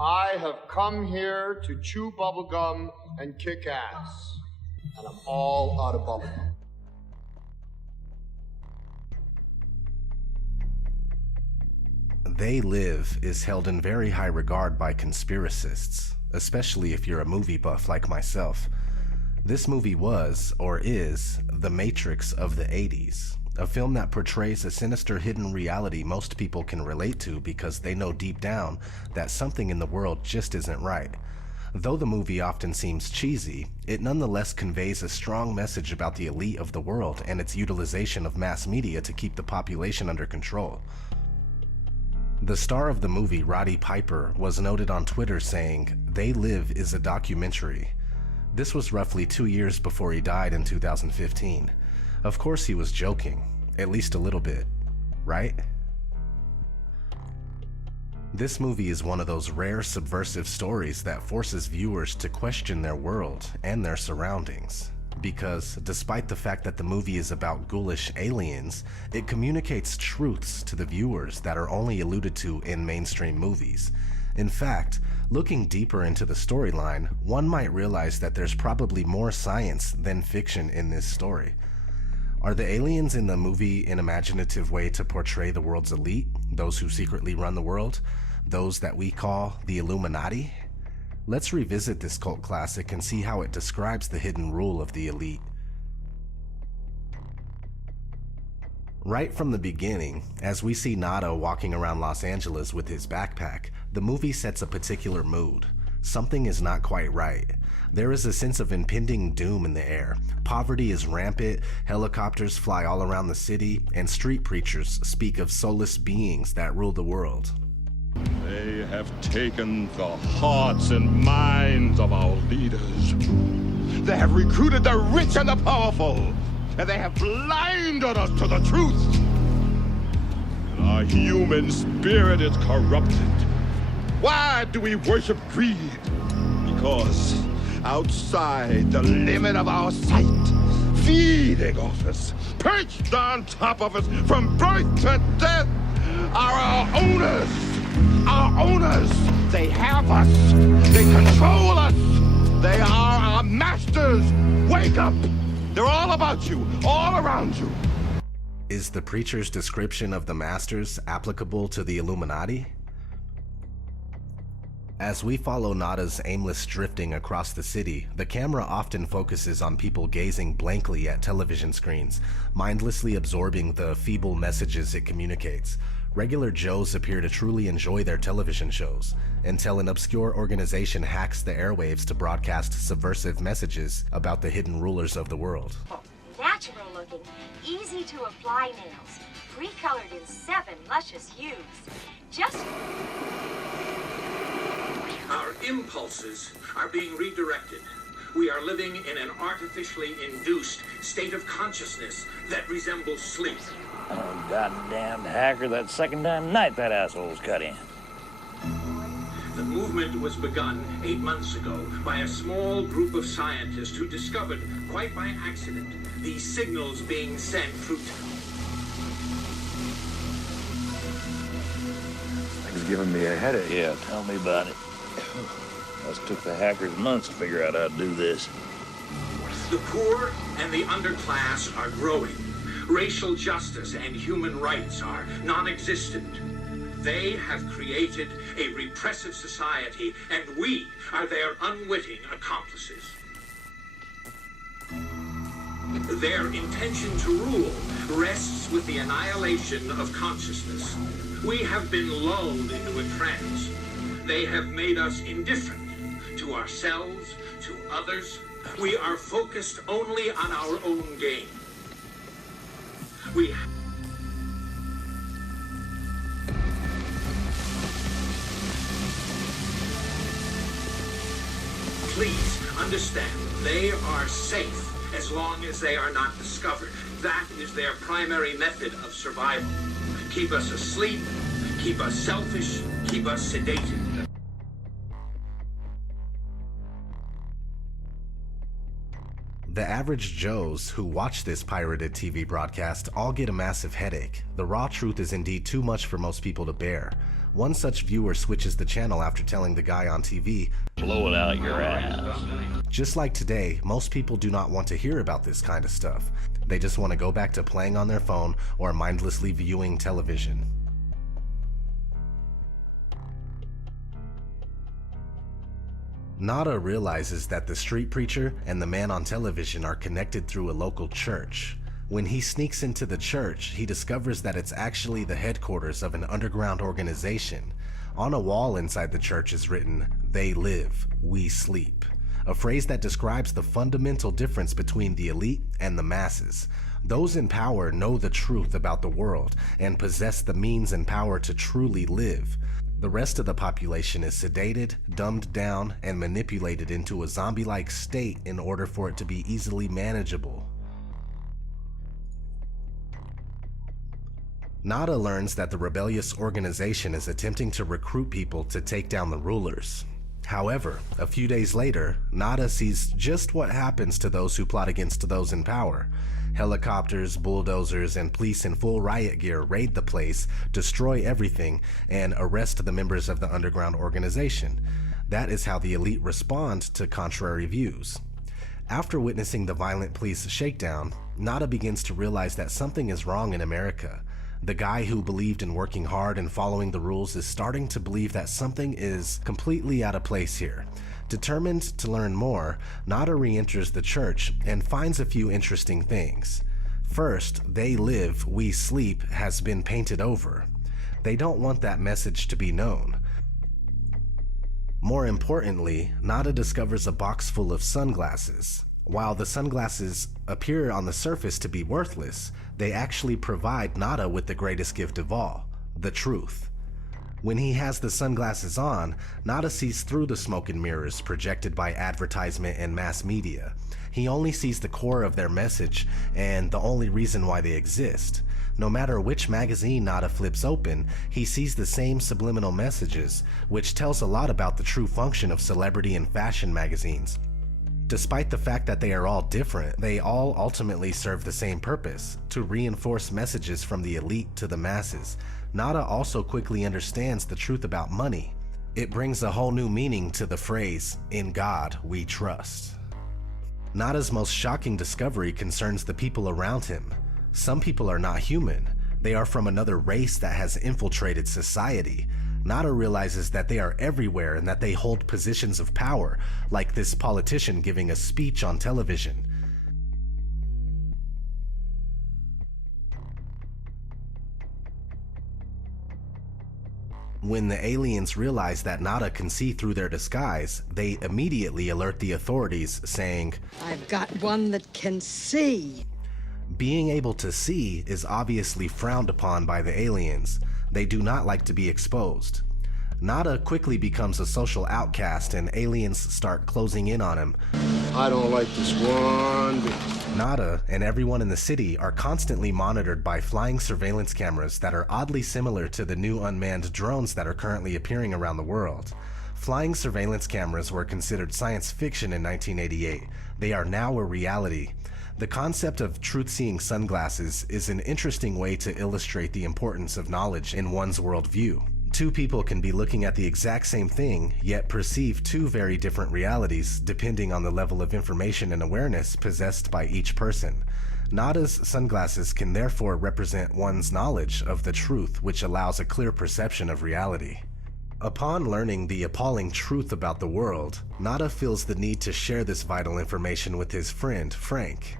I have come here to chew bubblegum and kick ass. And I'm all out of bubblegum. They Live is held in very high regard by conspiracists, especially if you're a movie buff like myself. This movie was, or is, the Matrix of the 80s, a film that portrays a sinister hidden reality most people can relate to because they know deep down that something in the world just isn't right. Though the movie often seems cheesy, it nonetheless conveys a strong message about the elite of the world and its utilization of mass media to keep the population under control. The star of the movie, Roddy Piper, was noted on Twitter saying, "They Live is a documentary." This was roughly 2 years before he died in 2015. Of course he was joking, at least a little bit, right? This movie is one of those rare subversive stories that forces viewers to question their world and their surroundings. Because despite the fact that the movie is about ghoulish aliens, it communicates truths to the viewers that are only alluded to in mainstream movies. In fact, looking deeper into the storyline, one might realize that there's probably more science than fiction in this story. Are the aliens in the movie an imaginative way to portray the world's elite, those who secretly run the world, those that we call the Illuminati? Let's revisit this cult classic and see how it describes the hidden rule of the elite. Right from the beginning, as we see Nada walking around Los Angeles with his backpack, the movie sets a particular mood. Something is not quite right. There is a sense of impending doom in the air. Poverty is rampant, helicopters fly all around the city, and street preachers speak of soulless beings that rule the world. They have taken the hearts and minds of our leaders. They have recruited the rich and the powerful, and they have blinded us to the truth. And our human spirit is corrupted. Why do we worship greed? Because outside the limit of our sight, feeding off us, perched on top of us from birth to death, are our owners. Our owners, they have us, they control us, they are our masters. Wake up, they're all about you, all around you. Is the preacher's description of the masters applicable to the Illuminati? As we follow Nada's aimless drifting across the city, the camera often focuses on people gazing blankly at television screens, mindlessly absorbing the feeble messages it communicates. Regular Joes appear to truly enjoy their television shows, until an obscure organization hacks the airwaves to broadcast subversive messages about the hidden rulers of the world. Natural looking, easy to apply nails, pre-colored in 7 luscious hues. Just... Our impulses are being redirected. We are living in an artificially induced state of consciousness that resembles sleep. Oh, goddamn hacker, that second damn night that asshole's cut in. The movement was begun 8 months ago by a small group of scientists who discovered, quite by accident, these signals being sent through... It's giving me a headache. Yeah, tell me about it. Must took the hackers months to figure out how to do this. The poor and the underclass are growing. Racial justice and human rights are non-existent. They have created a repressive society, and we are their unwitting accomplices. Their intention to rule rests with the annihilation of consciousness. We have been lulled into a trance. They have made us indifferent to ourselves, to others. We are focused only on our own gain. Please understand, they are safe as long as they are not discovered. That is their primary method of survival. Keep us asleep, keep us selfish, keep us sedated. The average Joes who watch this pirated TV broadcast all get a massive headache. The raw truth is indeed too much for most people to bear. One such viewer switches the channel after telling the guy on TV, "Blow it out your ass." Just like today, most people do not want to hear about this kind of stuff. They just want to go back to playing on their phone or mindlessly viewing television. Nada realizes that the street preacher and the man on television are connected through a local church. When he sneaks into the church, he discovers that it's actually the headquarters of an underground organization. On a wall inside the church is written, "They live, we sleep," a phrase that describes the fundamental difference between the elite and the masses. Those in power know the truth about the world and possess the means and power to truly live. The rest of the population is sedated, dumbed down, and manipulated into a zombie-like state in order for it to be easily manageable. Nada learns that the rebellious organization is attempting to recruit people to take down the rulers. However, a few days later, Nada sees just what happens to those who plot against those in power. Helicopters, bulldozers, and police in full riot gear raid the place, destroy everything, and arrest the members of the underground organization. That is how the elite respond to contrary views. After witnessing the violent police shakedown, Nada begins to realize that something is wrong in America. The guy who believed in working hard and following the rules is starting to believe that something is completely out of place here. Determined to learn more, Nada re-enters the church and finds a few interesting things. First, "They live, we sleep" has been painted over. They don't want that message to be known. More importantly, Nada discovers a box full of sunglasses. While the sunglasses appear on the surface to be worthless, they actually provide Nada with the greatest gift of all, the truth. When he has the sunglasses on, Nada sees through the smoke and mirrors projected by advertisement and mass media. He only sees the core of their message and the only reason why they exist. No matter which magazine Nada flips open, he sees the same subliminal messages, which tells a lot about the true function of celebrity and fashion magazines. Despite the fact that they are all different, they all ultimately serve the same purpose, to reinforce messages from the elite to the masses. Nada also quickly understands the truth about money. It brings a whole new meaning to the phrase, "In God we trust." Nada's most shocking discovery concerns the people around him. Some people are not human. They are from another race that has infiltrated society. Nada realizes that they are everywhere and that they hold positions of power, like this politician giving a speech on television. When the aliens realize that Nada can see through their disguise, they immediately alert the authorities, saying, "I've got one that can see." Being able to see is obviously frowned upon by the aliens. They do not like to be exposed. Nada quickly becomes a social outcast and aliens start closing in on him. I don't like this one bit. Nada and everyone in the city are constantly monitored by flying surveillance cameras that are oddly similar to the new unmanned drones that are currently appearing around the world. Flying surveillance cameras were considered science fiction in 1988. They are now a reality. The concept of truth-seeing sunglasses is an interesting way to illustrate the importance of knowledge in one's worldview. Two people can be looking at the exact same thing, yet perceive two very different realities depending on the level of information and awareness possessed by each person. Nada's sunglasses can therefore represent one's knowledge of the truth, which allows a clear perception of reality. Upon learning the appalling truth about the world, Nada feels the need to share this vital information with his friend, Frank.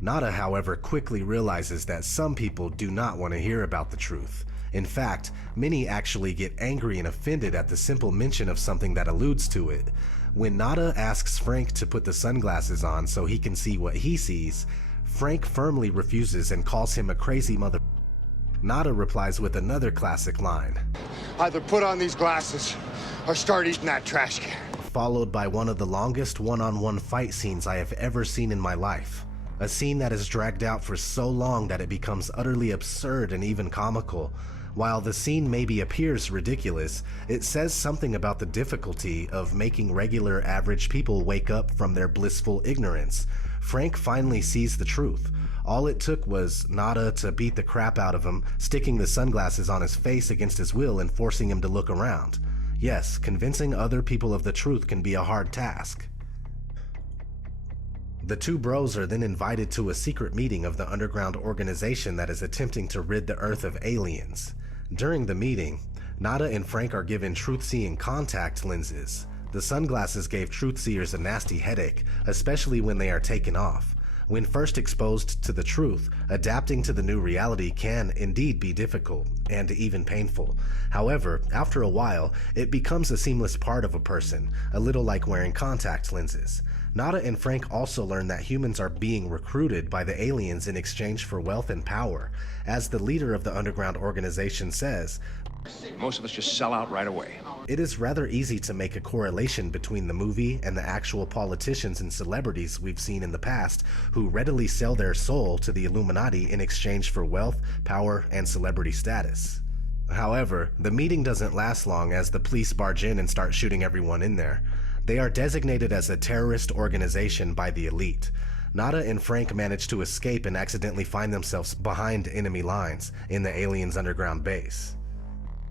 Nada, however, quickly realizes that some people do not want to hear about the truth. In fact, many actually get angry and offended at the simple mention of something that alludes to it. When Nada asks Frank to put the sunglasses on so he can see what he sees, Frank firmly refuses and calls him a crazy mother. Nada replies with another classic line. Either put on these glasses or start eating that trash can. Followed by one of the longest one-on-one fight scenes I have ever seen in my life. A scene that is dragged out for so long that it becomes utterly absurd and even comical. While the scene maybe appears ridiculous, it says something about the difficulty of making regular average people wake up from their blissful ignorance. Frank finally sees the truth. All it took was Nada to beat the crap out of him, sticking the sunglasses on his face against his will and forcing him to look around. Yes, convincing other people of the truth can be a hard task. The two bros are then invited to a secret meeting of the underground organization that is attempting to rid the Earth of aliens. During the meeting, Nada and Frank are given truth-seeing contact lenses. The sunglasses gave truth-seers a nasty headache, especially when they are taken off. When first exposed to the truth, adapting to the new reality can indeed be difficult and even painful. However, after a while, it becomes a seamless part of a person, a little like wearing contact lenses. Nada and Frank also learn that humans are being recruited by the aliens in exchange for wealth and power. As the leader of the underground organization says, Most of us just sell out right away. it is rather easy to make a correlation between the movie and the actual politicians and celebrities we've seen in the past who readily sell their soul to the Illuminati in exchange for wealth, power, and celebrity status. However, the meeting doesn't last long as the police barge in and start shooting everyone in there. They are designated as a terrorist organization by the elite. Nada and Frank manage to escape and accidentally find themselves behind enemy lines in the aliens' underground base.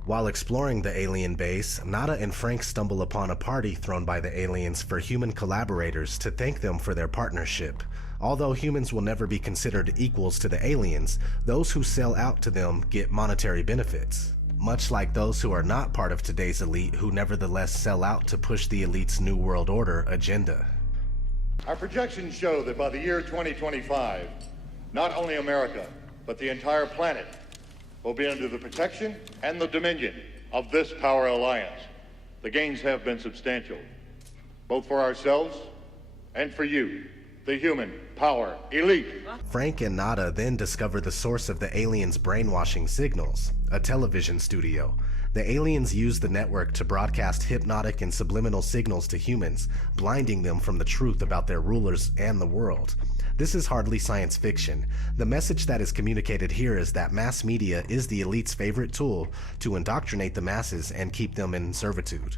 While exploring the alien base, Nada and Frank stumble upon a party thrown by the aliens for human collaborators to thank them for their partnership. Although humans will never be considered equals to the aliens, those who sell out to them get monetary benefits, much like those who are not part of today's elite who nevertheless sell out to push the elite's New World Order agenda. Our projections show that by the year 2025, not only America, but the entire planet will be under the protection and the dominion of this power alliance. The gains have been substantial, both for ourselves and for you, the human power elite. Frank and Nada then discover the source of the aliens' brainwashing signals, a television studio. The aliens use the network to broadcast hypnotic and subliminal signals to humans, blinding them from the truth about their rulers and the world. This is hardly science fiction. The message that is communicated here is that mass media is the elite's favorite tool to indoctrinate the masses and keep them in servitude.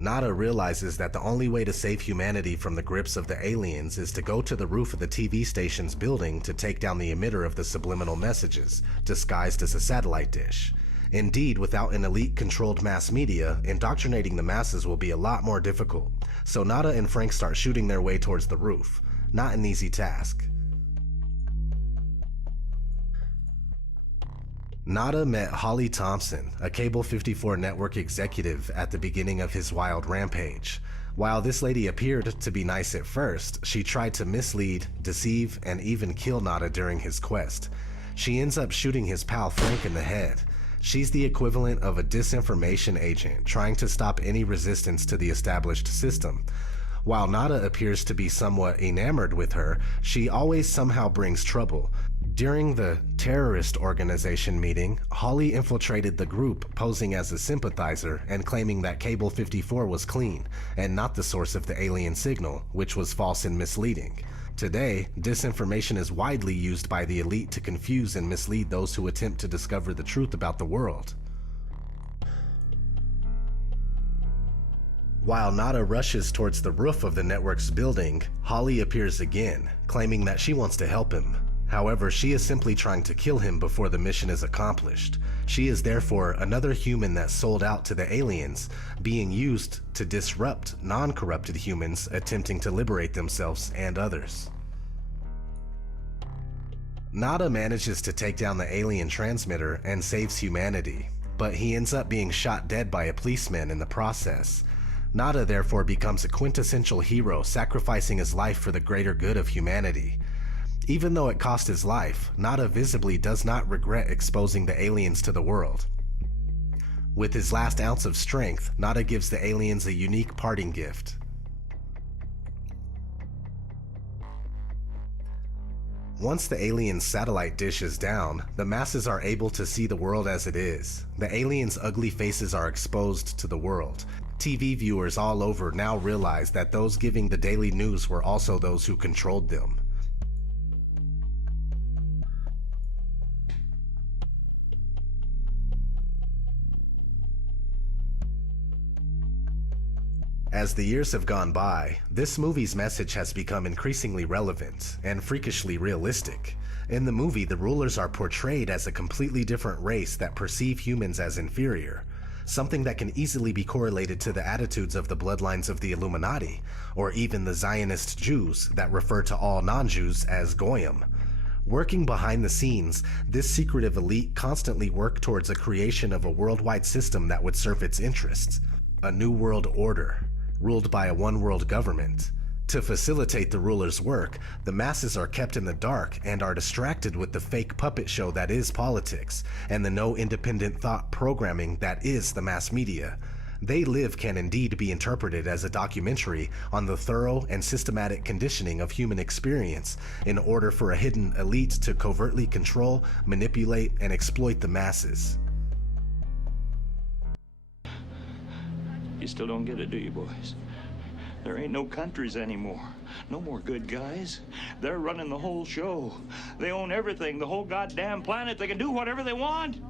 Nada realizes that the only way to save humanity from the grips of the aliens is to go to the roof of the TV station's building to take down the emitter of the subliminal messages, disguised as a satellite dish. Indeed, without an elite-controlled mass media, indoctrinating the masses will be a lot more difficult, so Nada and Frank start shooting their way towards the roof. Not an easy task. Nada met Holly Thompson, a Cable 54 network executive, at the beginning of his wild rampage. While this lady appeared to be nice at first, she tried to mislead, deceive, and even kill Nada during his quest. She ends up shooting his pal Frank in the head. She's the equivalent of a disinformation agent trying to stop any resistance to the established system. While Nada appears to be somewhat enamored with her, she always somehow brings trouble. During the terrorist organization meeting, Holly infiltrated the group posing as a sympathizer and claiming that Cable 54 was clean and not the source of the alien signal, which was false and misleading. Today, disinformation is widely used by the elite to confuse and mislead those who attempt to discover the truth about the world. While Nada rushes towards the roof of the network's building, Holly appears again, claiming that she wants to help him. However, she is simply trying to kill him before the mission is accomplished. She is therefore another human that sold out to the aliens, being used to disrupt non-corrupted humans attempting to liberate themselves and others. Nada manages to take down the alien transmitter and saves humanity, but he ends up being shot dead by a policeman in the process. Nada therefore becomes a quintessential hero, sacrificing his life for the greater good of humanity. Even though it cost his life, Nada visibly does not regret exposing the aliens to the world. With his last ounce of strength, Nada gives the aliens a unique parting gift. Once the aliens' satellite dish is down, the masses are able to see the world as it is. The aliens' ugly faces are exposed to the world. TV viewers all over now realize that those giving the daily news were also those who controlled them. As the years have gone by, this movie's message has become increasingly relevant and freakishly realistic. In the movie, the rulers are portrayed as a completely different race that perceive humans as inferior, something that can easily be correlated to the attitudes of the bloodlines of the Illuminati, or even the Zionist Jews that refer to all non-Jews as Goyim. Working behind the scenes, this secretive elite constantly worked towards a creation of a worldwide system that would serve its interests, a new world order, ruled by a one-world government. To facilitate the ruler's work, the masses are kept in the dark and are distracted with the fake puppet show that is politics, and the no independent thought programming that is the mass media. They Live can indeed be interpreted as a documentary on the thorough and systematic conditioning of human experience in order for a hidden elite to covertly control, manipulate, and exploit the masses. You still don't get it, do you, boys? There ain't no countries anymore. No more good guys. They're running the whole show. They own everything, the whole goddamn planet. They can do whatever they want.